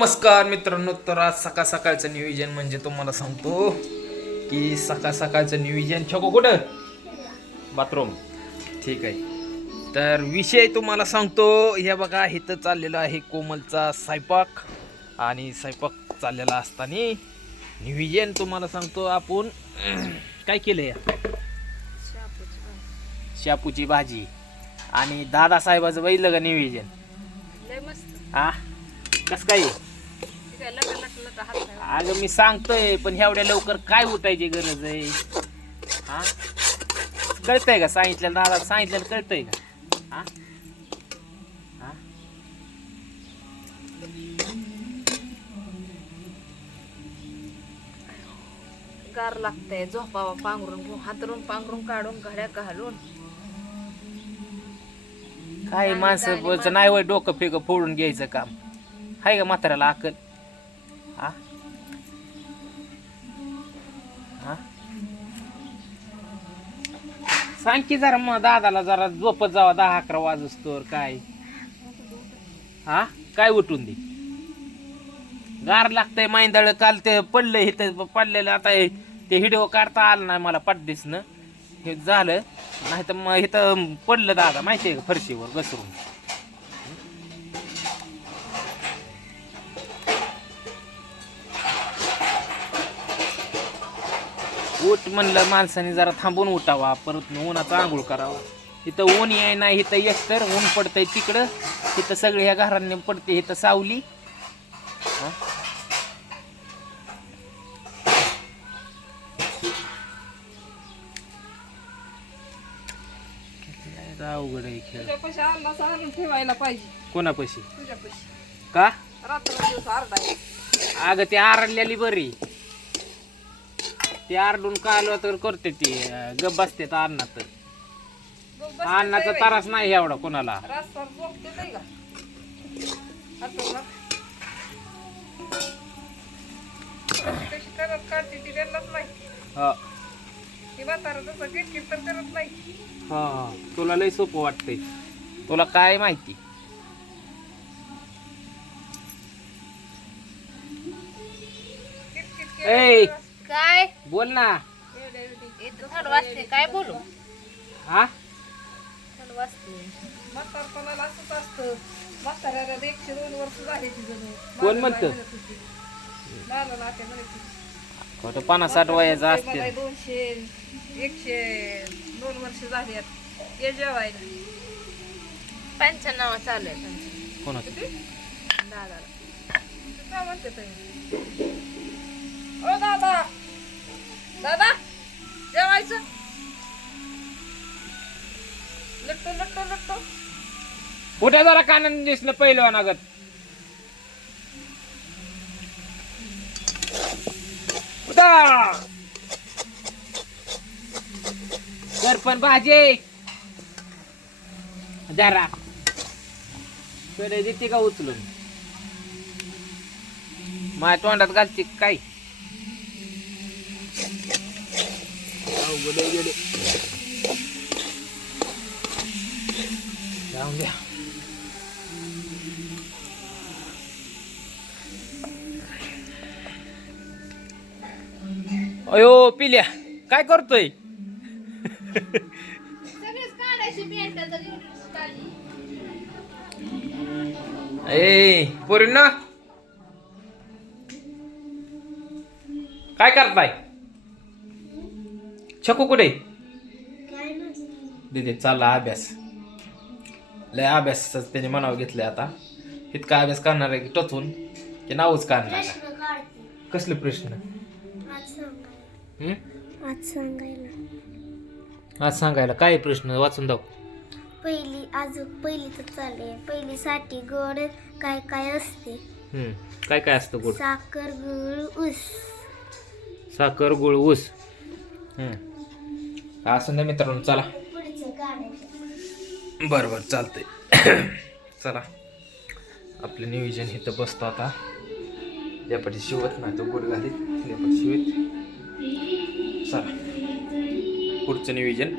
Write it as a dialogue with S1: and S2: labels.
S1: नमस्कार मित्रांनो तर आज सकाळ सकाळचं नियोजन म्हणजे तुम्हाला सांगतो की सकाळ सकाळचं नियोजन. छको कुठं? बाथरूम. ठीक आहे. तर विषय तुम्हाला सांगतो हे बघा इथं चाललेला आहे कोमलचा स्वयंपाक. आणि स्वयंपाक चाललेला असताना नियोजन तुम्हाला सांगतो आपण काय केलं या शापूची भाजी. आणि दादासाहेबाचं बघितलं का नियोजन? हा? कसं काय? अगं मी सांगतोय पण एवढ्या लवकर काय उठायची गरज आहे? हा? कळतंय का सांगितलं दादा? सांगितलं कळतंय का? हा? हा?
S2: गार लागतंय. झोपावा पांघरून हातरून पांघरून काढून घड्या घालून.
S1: काय माणसं बोलचं नाही वय डोकं फेक फोडून घ्यायचं काम. हाय का म्हाताऱ्याला अकल सांग की जरा मग दादाला जरा झोपत जावा दहा अकरा वाजूस तर काय. हा? काय उठून दे. गार लागतंय मैंदळ काल ते पडलं इथं पडलेलं आता ते व्हिडिओ काढता आलं नाही मला पड्डीसनं हे झालं नाही तर मग इथं पडलं दादा माहिती आहे का फरशीवर घसरून. उठ म्हणलं माणसाने जरा थांबून उठावा परत उन्हाचा आंघोळ करावा. इथं ऊन याय नाही इथं एकतर ऊन पडतंय तिकडं इथं सगळे ह्या घरांनी पडते इथं सावली. अवघड आहे खेळ.
S2: ठेवायला पाहिजे.
S1: कोणापाशी? का? अगं ते आरडलेली बरी. ते आरडून कालवा तर करते ती गप बसते तर अन्नात अन्नाचा त्रास नाही एवढा कोणाला.
S2: रस्त्यावर झोपते नाही का? हातून कशी करत काढते ती त्यांनाच माहिती.
S1: हा.
S2: ती म्हातारा तसं किटकिट तर करत नाही
S1: हा हा. तुला लय सोपं वाटतंय. तुला काय माहिती?
S2: किटकिट
S1: ए
S2: काय?
S1: बोल ना.
S2: इथं थंड वाजते काय बोलू?
S1: हा?
S2: थंड वाजते म्हातारपणाला असंच असतं. म्हाताऱ्याला एकशे दोन वर्ष झाली ती जणू.
S1: कोण म्हणतं?
S2: लाला नाते म्हणायची
S1: खोटं पन्नास साठ वयाचं
S2: मला
S1: असते
S2: दोनशे एकशे दोन वर्ष झाली आहेत ये जेवायला. पंच्याण्णव चालू आहे.
S1: कोणाचं
S2: दादाला. काय म्हणते तुम्ही ओ दादा दादा!
S1: कुठे जरा कानन दिसलं पहिलं नागत उदा तर पण भाजी. जरा. कडे देते का उचलून? माझ्या तोंडात घालते काय? गेले. जाऊन द्या. अयो पिल्या. काय करतोय? ए पोरींना. काय करताय? छकू कुठे? दिदी चालला अभ्यास. लय अभ्यास त्याने मनावर घेतलंय आता. इतका अभ्यास करणार आहे की टचून. की नावच काढणार. कसले प्रश्न?
S3: आज सांगायला.
S1: आज सांगायला. काय आहे प्रश्न? वाचून दाव
S3: पहिली अजून पहिली तर चालले पहिलीसाठी गोड काय काय असते.
S1: काय काय असतं गोड?
S3: साखर गुळ ऊस.
S1: साखर गुळ ऊस. असं नाही मित्रांनो चला.
S3: पुढचं काढायचं
S1: बरं बरं चालतंय. चला. आपलं नियोजन इथं बसतो आता. लेपाटी शिवत नाही तो गुड घालीत लेपाटी शिवत. चला. पुढचं नियोजन.